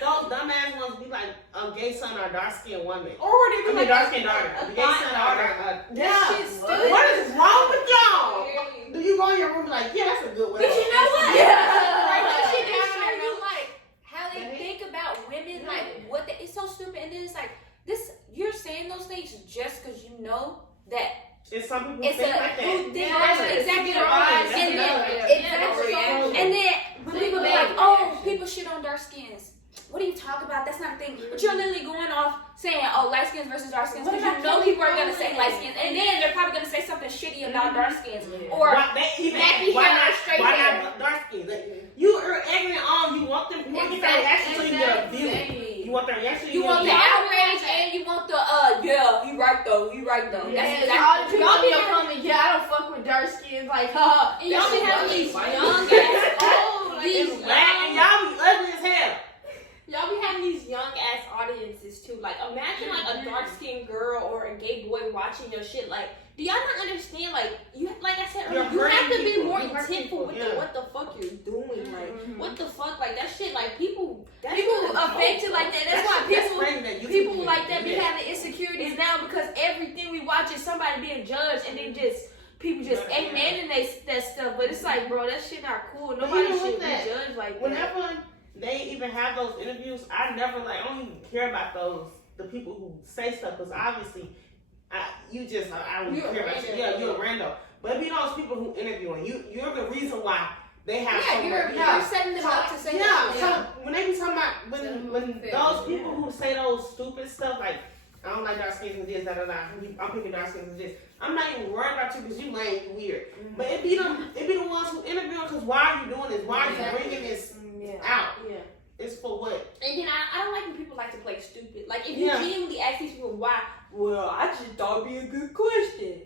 those dumbass ones be like a gay son or a dark skinned woman. Or they I be mean, like, dark skinned daughter. The gay son or That shit's stupid. What is wrong with y'all? Do you go in your room and be like, yeah, that's a good way? But you know what? Yeah. Right, that shit Yeah. down there, like how they Mhm. think about women, like what they, it's so stupid. And then it's like this, you're saying those things just because you know that It's some people it's think a like that. who think Yeah, like that's exactly a- right. that's And then another- exactly. reaction. And then when Same people be thing. like, oh, people shit on dark skins. What are you talking about? That's not a thing. But you're literally going off saying, oh, light skins versus dark skins. What Because you about know people are gonna Kelly say light skins, and then they're probably gonna say something shitty about dark skins. Yeah. Or Why, they even, nappy why hair not or straight why hair. not dark skin? Like, you are ignorant on. You want them. You want to get that reaction so you get a view. Exactly. You want the reaction. you want the outrage and you want the yeah, he right though. Yeah, That's all the exactly y'all be coming. Yeah, I don't fuck with dark skins. Like, haha. and y'all be having these Why young y'all- ass, oh, like It's these black and y'all be ugly as hell. y'all be having these young ass audiences too. Like, imagine like a dark skinned girl or a gay boy watching your shit. Like, Do y'all not understand? Like I said You're earlier, you have to hurting be people. more You hurt intentful people, with yeah. what the fuck you're doing. Like, what the fuck? Like that shit. Like people affected like that. That's why people people like that be having insecurities now because everything we watch is somebody being judged and then just people just aiming that stuff. But it's like, bro, that shit not cool. Nobody even should with be that, judged like that. Whenever they even have those interviews, I never I don't even care about the people who say stuff because obviously, I don't You're care a about you. rando. Yeah, you're a rando. But if you know those people who interviewing you're the reason why they have. You're setting them up to say that. So when they be talking about when those people who say those stupid stuff like I don't like dark skins and this, I'm picking dark skins and this. I'm not even worried about you because you lame, you weird. But it be the ones who interviewing because why are you doing this? Why are you bringing this out? Yeah. It's for what? And then I don't like when people like to play stupid. Like if you genuinely ask these people why, well, I just thought it'd be a good question.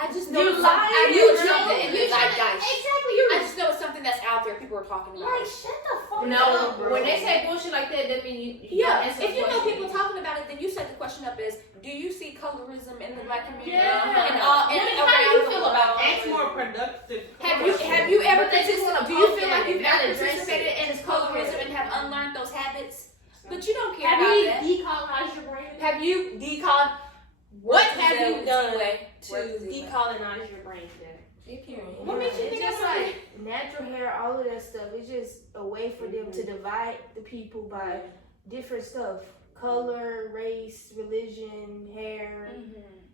I just know You it's lie, I you know it's joke, something in the zeitgeist. Exactly. I just know it's something that's out there. People are talking about. Like it. shut the fuck No, up, bro. when they say bullshit like that, that mean you Yeah, don't answer if you the know question. people talking about it, then you set the question up as, do you see colorism in the black community? Yeah. And How do you feel about Ask more productive. Have you ever But they just wanna participated? Do you poke feel at like it, you've not ever address participated it. in colorism and have unlearned those habits? But you don't care Have about you that. decolonized your brain? Have you decolonized? What have you done to to decolonize your brain today? What makes you It's think just I'm like natural hair, all of that stuff. It's just a way for them to divide the people by different stuff. Color, race, religion, hair.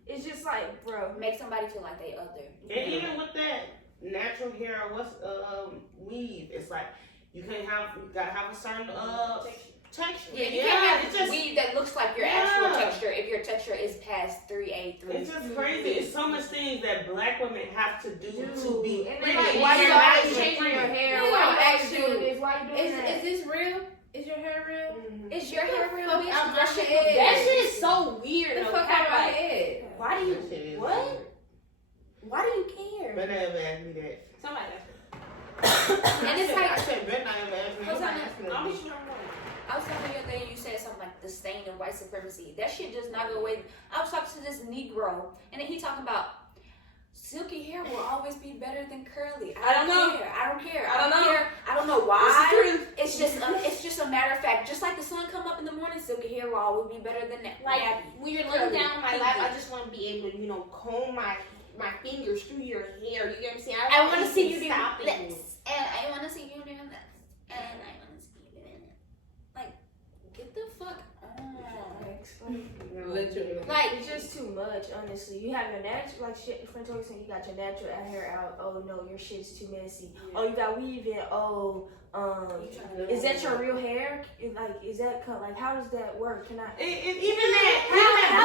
It's just like, bro. make somebody feel like they other? And even with that natural hair, weave? It's like you gotta have a certain texture. Yeah, you can't it's have just weave that looks like your actual texture if your texture is past 3A, 3. it's just crazy. It's so much things that black women have to do to be And pretty. then like, And why you they're always not changing your pretty. hair? Yeah, Why you always actually. doing this? Why you doing that? Is this real? Is your hair real? Is your hair real, Fuck bitch? out my That shit head. look- That shit is so weird. Get the though. fuck out of my Like, head. why do you? That shit is What? weird. Why do you care? But they ever asked me that. Somebody. And it's like, I said, better not ever ask me. What's Nobody that? asked me I'll that. be sure I'm wrong. I was telling you the other day, you said something like the stain of white supremacy. That shit does not go away. I was talking to this Negro, and then he talking about silky hair will always be better than curly. I don't know. care. I don't care. I don't know. care. I don't know why. It's It's just a matter of fact. Just like the sun come up in the morning, silky hair will always be better than that. Like nappy. when you're laying Curly. down on my lap, I just want to be able to, comb my fingers through your hair. You get what I'm saying? I want to see you do stopping you. this, and I want to see you doing this, and I want to see you doing it. Like, get the fuck on. Literally. Like, It's just too much, honestly. You have your natural, like shit, friend told you saying you got your natural hair out. Oh no, your shit is too messy. Oh, you got weave in. Oh, is that your real hair? Is that like how does that work? Can I? Even that.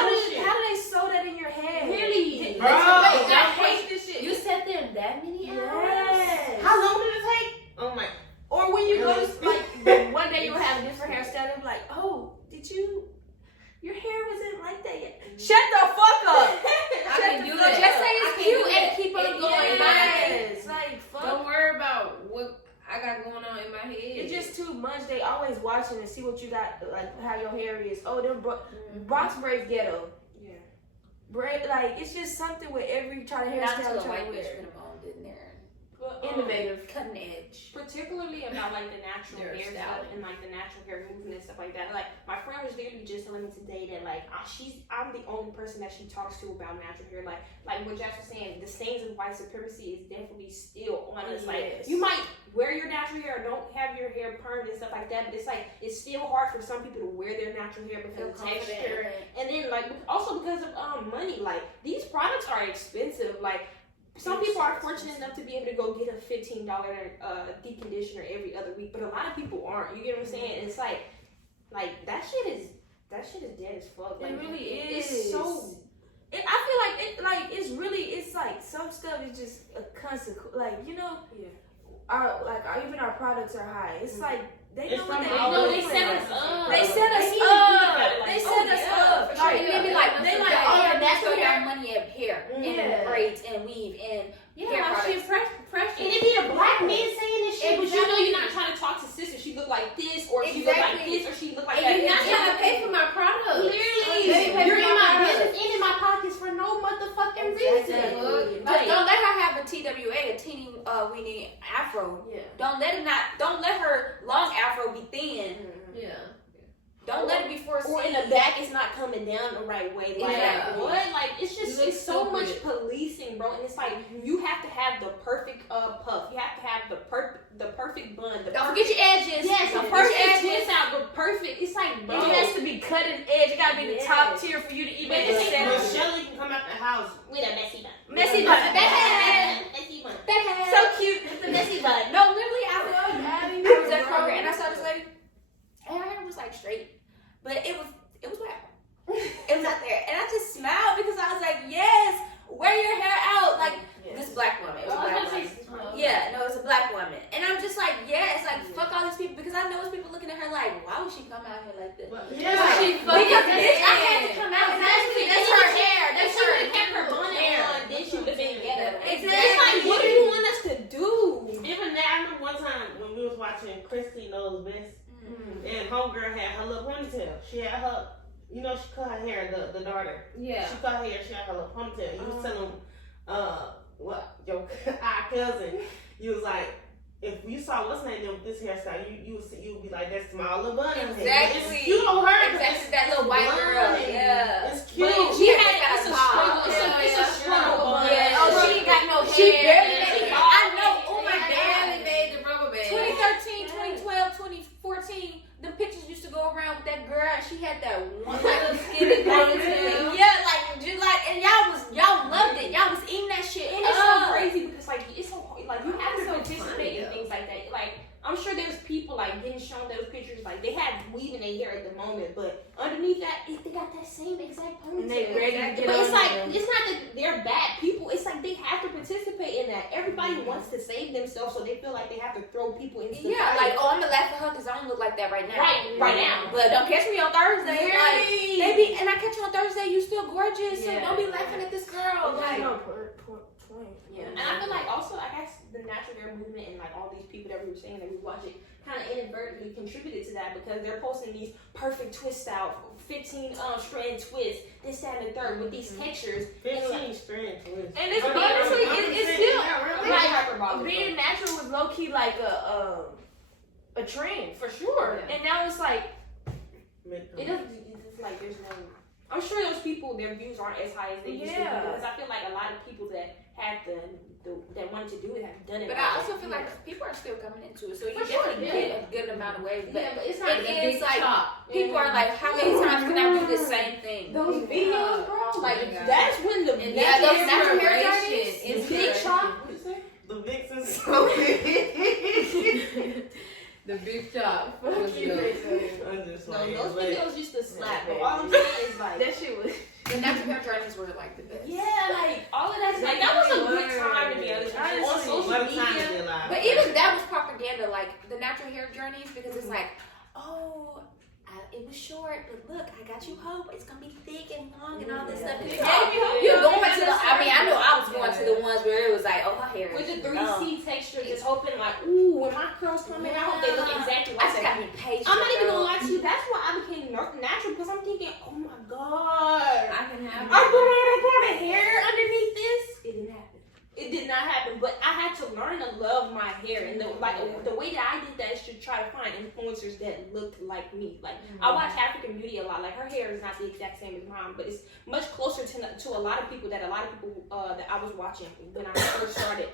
How do they sew that in your head? Really? Bro. I hate this shit. You sat there that many hours? Yes. How long did it take? Oh my. Or when you go to like one day you will have a different hairstyle and be like, oh, your hair wasn't like that yet. Shut the fuck up. I can do that. just say I it's can cute do and that. keep on It- going. Yes. Like fuck. Don't worry about what I got going on in my head. It's just too much. They always watching and see what you got, like how your hair is. Oh, them box braids ghetto. Yeah. Braid, like it's just something with every try to Not hairstyle until a try white to bitch wear. could have owned in there. But, Innovative. Cutting edge. particularly about like the natural They're hair styling. stuff and like the natural hair movement and stuff like that. Like my friend was literally just telling me today that like I'm the only person that she talks to about natural hair. Like what Josh was saying, the stains of white supremacy is definitely still on us. Like Yes. you might wear your natural hair or don't have your hair permed and stuff like that, but it's like it's still hard for some people to wear their natural hair because of texture. And then like also because of money. Like these products are expensive. Like some people are fortunate enough to be able to go get a $15 deconditioner every other week, but a lot of people aren't. You get what I'm saying? And it's like that shit is dead as fuck. Like, It really is. It's so. I feel like it's like some stuff is just a consequence. Like Yeah. even our products are high. It's like they It's know what from they all do. over they the set place. us up. They set us They need to up. keep that, They like, set us up. For sure. And they be like, they like, oh, oh, your your natural natural hair hair. money of hair Yeah. and braids and weave and hair like products. shit precious. And it be a black man saying this shit, but you know Exactly. you're not trying to talk to sister. She look like this, or she look like Exactly. this, or she look like And that. you're not trying to pay for my product. Clearly, They pay you're for in my my product. business and in my pockets for no motherfucking fucking reason. But don't let her have a TWA, a teeny weeny afro. Yeah. Don't let her long afro be thin. Yeah. Don't let it be forced. Or in the back, it's not coming down the right way. Like, Yeah. what? Like, it's just, You look it's so stupid. much policing, bro. And it's like, you have to have the perfect puff. You have to have the perfect bun. Don't forget your edges. Yes, the Don't forget perfect your edges. twist out, the perfect. It's like, bro. It has to be cutting edge. It gotta be the top Yes. tier for you to even But it's accept. But Shelly can come out the house. with a messy bun. Messy bun. Messy bun. So cute. It's a messy bun. No, literally, I was at Kroger and I saw this lady, and her hair was like straight, but it was wet. It was out there, and I just smiled because I was like, yes, wear your hair out, like this black woman. It was a black woman. Yeah, no, it's a black woman, and I'm just like, yes, like fuck all these people because I know it's people looking at her like, why would she come out here like this? Yeah. She Because fucking bitch, I had to did. come out. Exactly. That's her hair. That's If she her would have kept her bonnet hair. on, then she would have been ghetto. Exactly. It's like, what do you want us to do? Even that, I remember one time when we was watching Christy Knows Best, and homegirl had her little ponytail. She had her, you know, she cut her hair, the daughter. Yeah. She cut her hair, she had her little ponytail. You was telling what, your our cousin, you was like, if you saw what's her name with this hairstyle, you would be like, that's my little bunny. Exactly. It's cute on her. Exactly, that little white girl. Yeah. It's cute. But She Yeah, had got it's a a bob. struggle. It's a struggle. Yeah. Oh, she ain't got no hair. She barely made made it. I know. Oh my barely god. made the rubber band. 2013, 2012, 2014. The pictures used to go around with that girl. And she had that one little skinny ponytail. Yeah, like just like, and y'all loved it. Y'all was eating that shit. And it's so up. crazy because like it's so like you have to so participate in funny, things like that. Like I'm sure there's people like getting shown those pictures like they had weave in their hair at the moment, but underneath that they got that same exact ponytail. And they ready to get But it's on like there. it's not that they're bad people. It's like they have to participate in that. Everybody wants to save themselves, so they feel like they have to throw people into the Yeah, fire. like, oh, I'm gonna laugh at her because I don't look like that right now. right now. But don't catch me on Thursday. Like, Really? baby, and I catch you on Thursday, you still gorgeous. So Yeah. don't be laughing at this girl. There's Like, no point. Yeah, and I feel like also I guess the natural hair movement and like all these people that we were saying that we watch it kind of inadvertently contributed to that because they're posting these perfect twist out, 15 strand twists, this, that, and the third with these textures. 15 strands. And it's honestly, it's still Like, being natural was low key like a trend. for sure. And now it's like It doesn't. It's like there's no. I'm sure those people, their views aren't as high as they used to be Yeah. because I feel like a lot of people that had that wanted to do it have done it. but I also feel like people are still coming into it, so you For sure, definitely get a good amount of waves. But Yeah, but it's not it the is big like chop. people are like, how many times can I do the same thing? those videos, bro. Like my God. that's when the And Yeah, those natural hair inspiration journeys, is big good. chop. The vixen's so The big chop. Fuck was you, good. I'm just No, like, those but- videos used to slap. Yeah. But all I'm saying is like. that shit was. The natural hair journeys were like the best. Yeah, like all of that. Like that was a good time to be honest. On Honestly, social What a time to media. be alive. But even that was propaganda, like the natural hair journeys, because it's like, oh, it was short, but look, I got you hope. It's gonna be thick and long and all this stuff. You're going to the. I mean, I know I was going to the ones where it was like, oh, her hair With the is 3C texture, just hoping like, ooh, when my curls come in, I hope they look exactly I like just that. gotta be patient. I'm not even girl. gonna lie to you. That's why I became natural because I'm thinking, oh my god, I can have I'm gonna hair underneath this. It didn't happen. It did not happen. But I had to learn to love my hair, and the way that I did that is to try to find influencers that looked like me. Like I watch African Beauty a lot. Like her hair is not the exact same as mine, but it's much closer to a lot of people that I was watching when I first started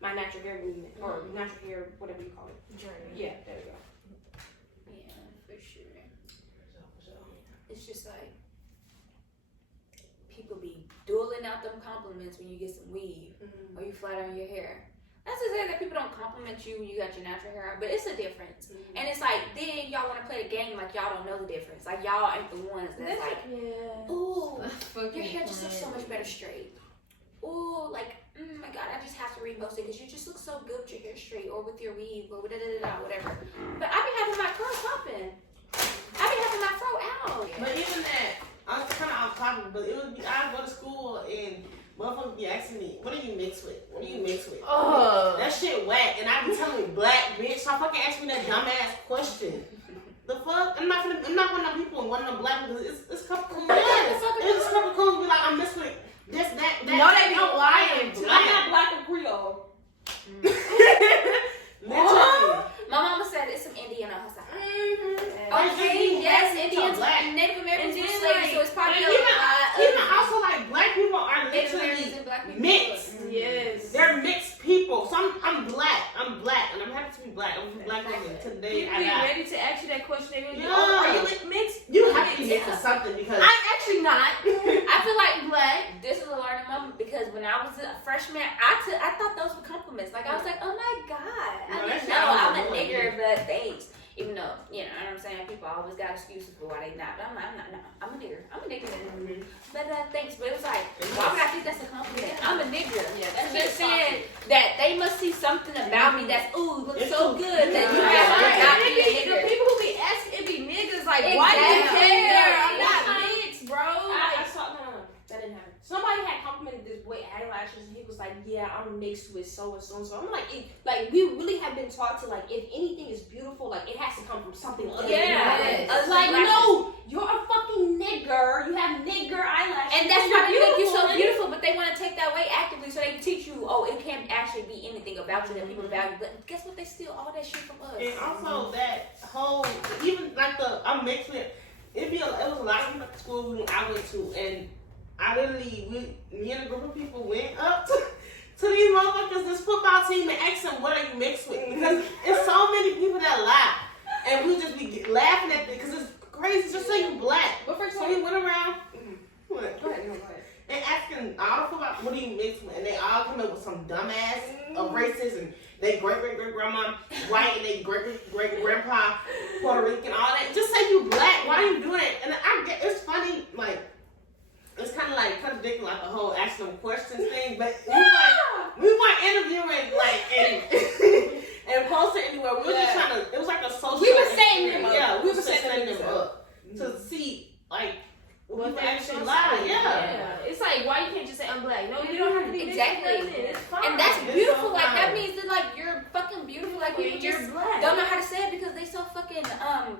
my natural hair movement or natural hair, whatever you call it. Journey. Yeah, there we go. Yeah, for sure. It's just like people be dueling out them compliments when you get some weave or you flat iron your hair. That's to say that people don't compliment you when you got your natural hair out, but it's a difference. And it's like then y'all want to play the game like y'all don't know the difference. Like y'all ain't the ones that's like, Yeah. ooh, your fucking hair just looks so much better straight. Ooh, like, oh my god, I just have to repost it because you just look so good with your hair straight or with your weave or whatever. But I be having my curls popping. I be having my fro out. But even that, I was kind of off topic, but it would be, I go to school and motherfuckers be asking me, what do you mix with? What do you mix with? That shit whack, and I be telling me black bitch, so fucking ask me that dumbass question. The fuck? I'm not one of them people and one of them black people. It's a couple cool guys. It's a couple cool be like, I'm mixed with this, that, No, they be lying. I'm not black or Creole. Literally. My mama said it's some Indian. I was like, Okay, yes, Indians, black. Native Americans And were then, slaves, like, so it's probably And even also like black people are Native literally Americans and black people. mixed. Yes. They're mixed people. So I'm black, and I'm happy to be black. I'm from Black woman. Today People I be got. ready to ask you that question. They really Yeah. oh, are you mixed? You have to be mixed with something because I'm actually not. I feel like black. This is a learning moment because when I was a freshman, I thought those were compliments. Like I was like, oh my god, No, I that's didn't know not I'm a what I'm nigger, but thanks. Even though you know what I'm saying, people always got excuses for why they not. But I'm not. No, I'm a nigger. I'm a nigger. But thanks. But it was like, why would I think that's a compliment? I'm a nigger. Yeah, That's that's just saying that they must see something about me that's looks It's so so- good that you Yeah. have to not It be a be, the nigger. people who be asking, it be niggas like, why do you Exactly. care? I'm not Yeah. mixed, bro. I Like, saw no, that didn't happen. Somebody had complimented this boy eyelashes, and he was like, "Yeah, I'm mixed with so and so and so." I'm like, like we really have been taught to like, if anything is beautiful, like it has to come from something other Yeah. than Yes. it's like, no, you're a fucking nigger. You have nigger eyelashes, And that's you're why they make you so and- beautiful, but they want to take that away actively so they can teach you, oh, it can't actually be anything about you that people value. But guess what? They steal all that shit from us. and also that whole even like I'm mixed with it was a lot of people at the school I went to and I literally me and a group of people went up to these motherfuckers this football team and asked them what are you mixed with because it's so many people that lie and we just be laughing at it because it's crazy just say you black. But for So we went around go ahead. and asking all the football what do you mix with and they all come up with some dumbass races and they great grandma white and they great grandpa Puerto Rican all that. Just say you black. Why are you doing it? And I get it's funny like it's kind of like contradicting like the whole asking them questions thing. But we weren't interviewing like and posting anywhere. We were just trying to. It was like a social. We were setting them up. Yeah, We we were were setting setting them them up to see like what people they actually show lie. sign. Yeah. It's like, why you can't just say I'm black? No, you don't have to be mixed Exactly. with nothing. It's fine. And that's It's beautiful. so Like that fine. means that like you're fucking beautiful. Like people You're just black. don't know how to say it because they so fucking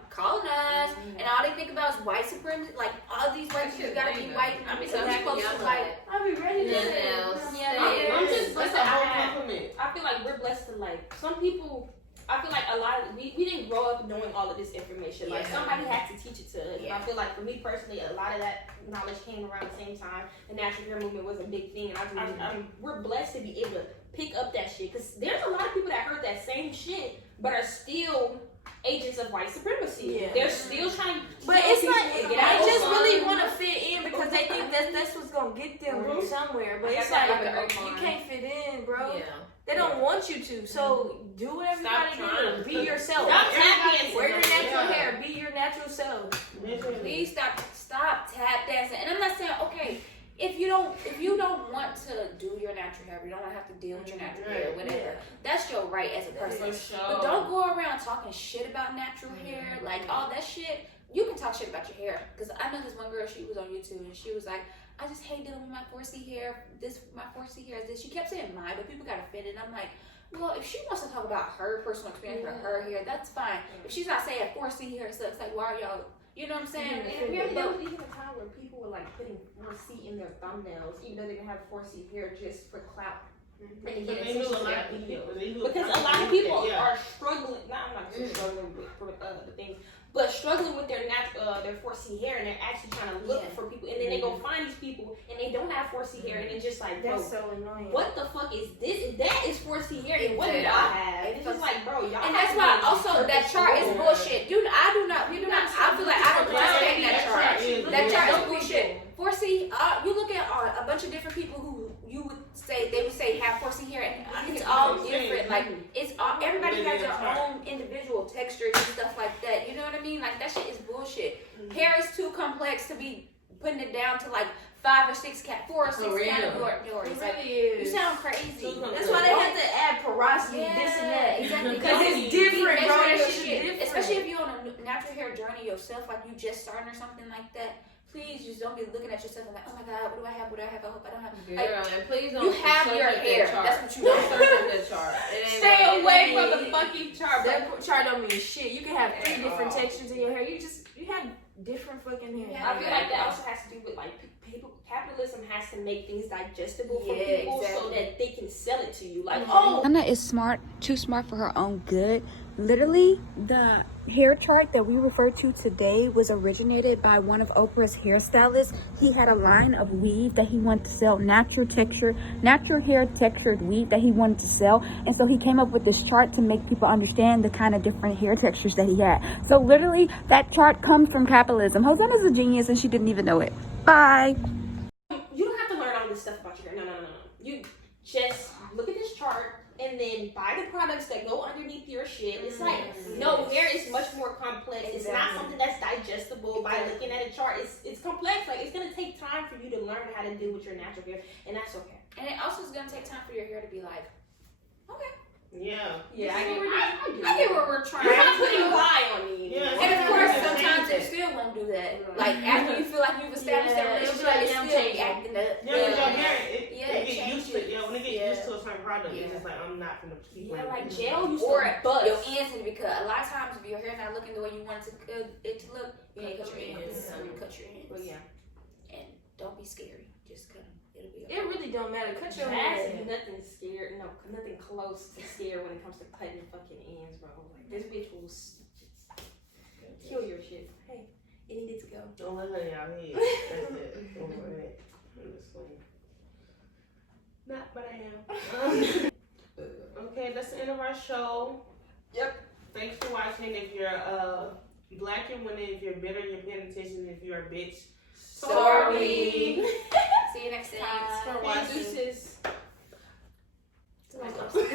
colonized and all they think about is white supremacy. Like all these white people gotta be white. I'm And so we're happy supposed I'm to black. I'll be ready to Yeah, say it. Yeah. I'm just That's listen. a whole compliment. I feel like we're blessed to like some people. I feel like a lot of we didn't grow up knowing all of this information. Like Yeah. somebody had to teach it to us. And Yeah. I feel like for me personally, a lot of that knowledge came around the same time. The natural hair movement was a big thing, and we're blessed to be able to pick up that shit because there's a lot of people that heard that same shit but are still agents of white supremacy. Yeah. They're still trying. To But kill it's people like to they get out. just really want to fit in because they think that's what's gonna get them somewhere. But it's like you can't fit in, bro. Yeah. They don't want you to. So do whatever Stop you trying. gotta do. Be yourself. Stop tapping. Wear your natural Yeah. hair. Be your natural self. Please stop tap dancing. And I'm not saying okay. If you don't want to do your natural hair, you don't want to have to deal with your natural hair, whatever. That's your right as a person. But don't go around talking shit about natural hair, like all that shit. You can talk shit about your hair, because I know this one girl. She was on YouTube and she was like, "I just hate dealing with my 4C hair. My 4C hair is this." She kept saying mine, but people got offended. I'm like, well, if she wants to talk about her personal experience with her hair, that's fine. If she's not saying 4C hair and stuff, it's like, why are y'all? You know what I'm saying? There was even a time where people were like putting 4C in their thumbnails, even though they didn't have 4C hair, just for clout. And to get attention to their videos. Because a lot of people are struggling. I'm not just struggling with the things, but struggling with their their 4C hair, and they're actually trying to look for people, and then they go find these people, and they don't have 4C hair, and it's just like, bro, That's so annoying. what the fuck is this? That is 4C hair, and what do I have? And it's just like, bro, y'all. And that's why also that chart is bullshit. I feel like I don't participate in that chart. That chart is bullshit. 4C, you look at a bunch of different people who they would say have 4C hair, and it's all different. Like it's all, everybody has their own individual textures and stuff like that. You know what I mean? Like that shit is bullshit. Hair is too complex to be putting it down to like 4 or 6 categories. It Like, really you is. sound crazy. That's why they had to add porosity, this and that. Exactly. Because it's different, bro. That That shit. shit different. Especially if you're on a natural hair journey yourself, like you just starting or something like that. Please just don't be looking at yourself and like, oh my god, what do I have? What do I have? I hope I don't have. Girl, Like, and please don't you have search your up that hair. chart. That's what you Don't want. search up that chart. It ain't Stay right. away from the fucking chart. That chart don't mean shit. You can have 3 At different all. textures in your hair. You have different fucking hair. I feel like that also has to do with like people. Capitalism has to make things digestible for Yeah, people so exactly. that they can sell it to you. Like, Anna is smart, too smart for her own good. Literally, the hair chart that we referred to today was originated by one of Oprah's hairstylists. He had a line of weave that he wanted to sell, natural hair textured weave that he wanted to sell. And so he came up with this chart to make people understand the kind of different hair textures that he had. So literally, that chart comes from capitalism. Hosanna's a genius and she didn't even know it. Bye. you don't have to learn all this stuff about your hair. No. You just look at this chart and then buy the products that go underneath your shit. It's like, no, hair is much more complex. It's not something that's digestible by looking at a chart. It's complex. Like, it's gonna take time for you to learn how to deal with your natural hair, and that's okay. And it also is gonna take time for your hair to be like, okay. Yeah. Yeah, I get what we're trying You're to not putting do. a lie on me. Yeah. And of course, Yeah. sometimes it still won't do that. Like after you feel like you've established that relationship, it still be acting up. Yeah, but your hair, it it get used to it. Yeah, when it get Yeah. used to a certain product, Yeah. it's just like, I'm not gonna keep Yeah, my like gel used Or to buzz. your ends need to be cut. A lot of times, if your hair not looking the way you want it to look, you can't cut your ends. Cut your ends. Well, yeah. And don't be scary. Just cut them. It'll be It really don't matter. Cut your Jazz hair. is nothing scared. No, nothing close to scared when it comes to cutting fucking ends, bro. Like, this bitch will kill your shit. Hey, it needed to go. Don't let her in y'all head. That's it. Don't worry about it. I'm just playing. Not, but I am. Okay, that's the end of our show. Yep. Thanks for watching. If you're black, you're winning. If you're bitter, you're paying attention. If you're a bitch, Sorry. See you next time. Thanks for watching. Deuces. Somebody's upstairs.